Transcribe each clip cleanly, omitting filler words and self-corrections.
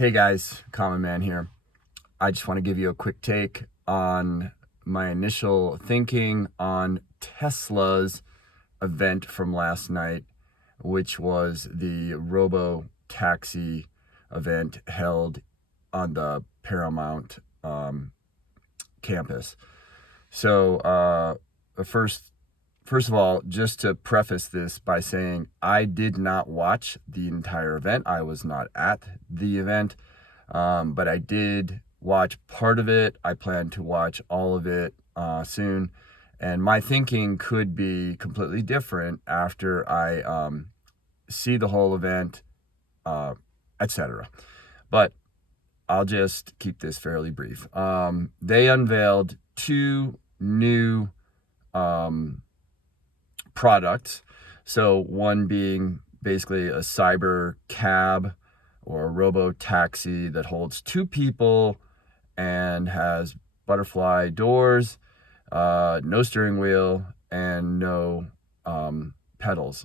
Hey guys, Common Man here. I just want to give you a quick take on my initial thinking on Tesla's event from last night, which was the Robo Taxi event held on the Paramount campus. So, first of all, just to preface this by saying I did not watch the entire event. I was not at the event, but I did watch part of it. I plan to watch all of it soon. And my thinking could be completely different after I see the whole event, etc. But I'll just keep this fairly brief. They unveiled two new products. So one being basically a cyber cab or a robo taxi that holds two people and has butterfly doors, no steering wheel, and no pedals.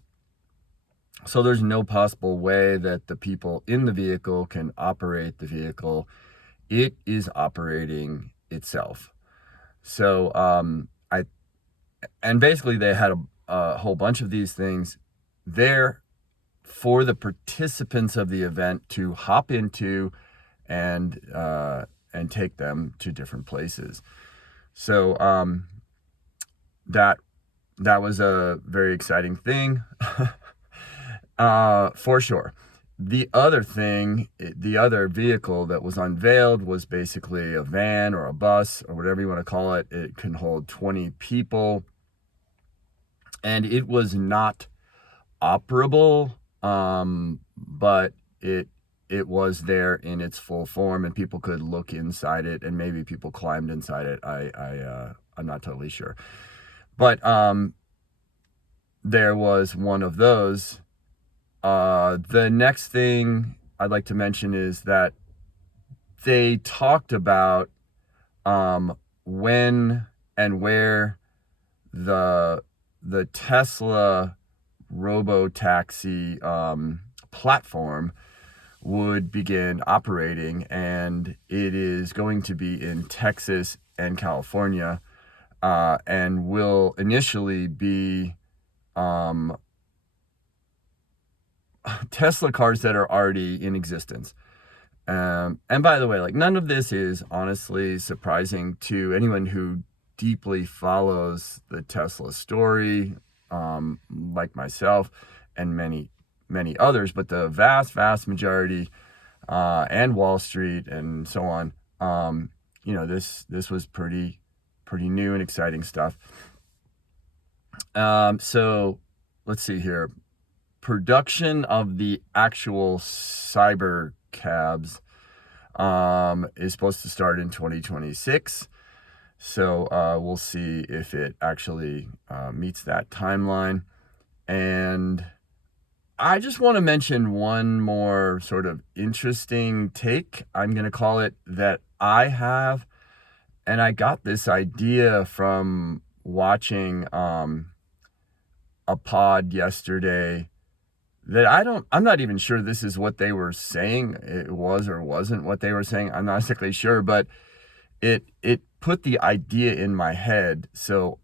So there's no possible way that the people in the vehicle can operate the vehicle. It is operating itself. So basically they had a whole bunch of these things there for the participants of the event to hop into and take them to different places. So that was a very exciting thing. For sure. The other vehicle that was unveiled was basically a van or a bus or whatever you want to call it. It can hold 20 people, and it was not operable, but it was there in its full form, and people could look inside it, and maybe people climbed inside it. I'm not totally sure, but there was one of those. The next thing I'd like to mention is that they talked about when and where the Tesla robo-taxi platform would begin operating, and it is going to be in Texas and California, and will initially be Tesla cars that are already in existence. And by the way, like, none of this is honestly surprising to anyone who deeply follows the Tesla story, like myself and many others. But the vast majority, and Wall Street and so on, this was pretty new and exciting stuff. So let's see here. Production of the actual cyber cabs is supposed to start in 2026. So we'll see if it actually meets that timeline. And I just want to mention one more sort of interesting take, I'm going to call it, that I have. And I got this idea from watching a pod yesterday that I'm not even sure this is what they were saying. It was or wasn't what they were saying. I'm not exactly sure, but it put the idea in my head. So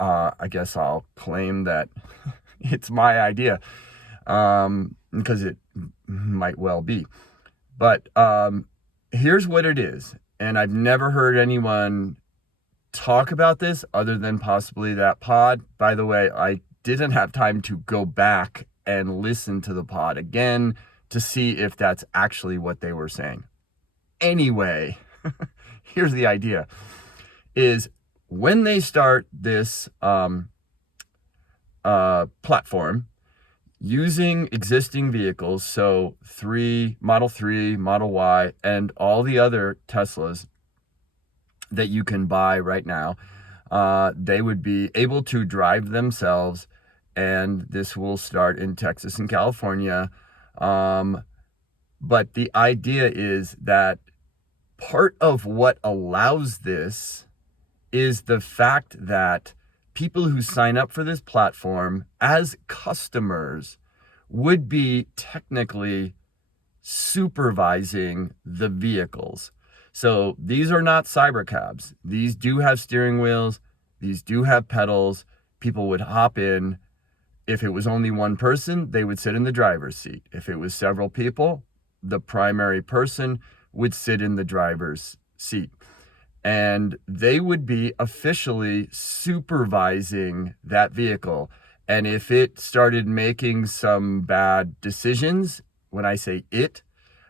I guess I'll claim that it's my idea, because it might well be. But here's what it is. And I've never heard anyone talk about this other than possibly that pod. By the way, I didn't have time to go back and listen to the pod again to see if that's actually what they were saying. Anyway, here's the idea, is when they start this platform using existing vehicles, so Model 3, Model Y, and all the other Teslas that you can buy right now, they would be able to drive themselves, and this will start in Texas and California. But the idea is that part of what allows this is the fact that people who sign up for this platform as customers would be technically supervising the vehicles. So these are not cybercabs. These do have steering wheels. These do have pedals. People would hop in. If it was only one person, they would sit in the driver's seat. If it was several people, the primary person would sit in the driver's seat. And they would be officially supervising that vehicle. And if it started making some bad decisions, when I say it,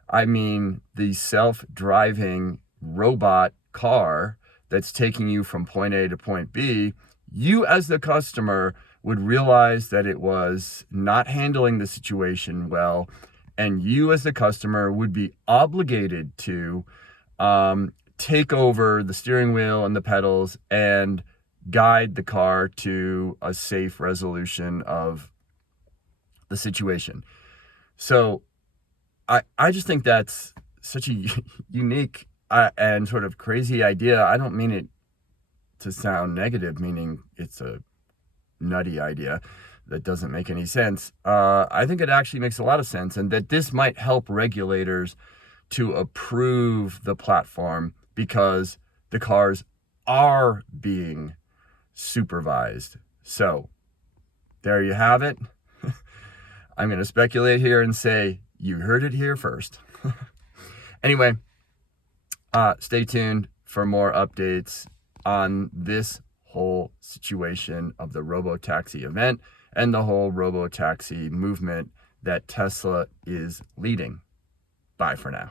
I mean the self-driving robot car that's taking you from point A to point B, you as the customer would realize that it was not handling the situation well, and you as the customer would be obligated to take over the steering wheel and the pedals and guide the car to a safe resolution of the situation. So I just think that's such a unique and sort of crazy idea. I don't mean it to sound negative, meaning it's a nutty idea that doesn't make any sense. I think it actually makes a lot of sense, and that this might help regulators to approve the platform because the cars are being supervised. So there you have it. I'm going to speculate here and say you heard it here first. Anyway, stay tuned for more updates on this whole situation of the robo-taxi event and the whole robo-taxi movement that Tesla is leading. Bye for now.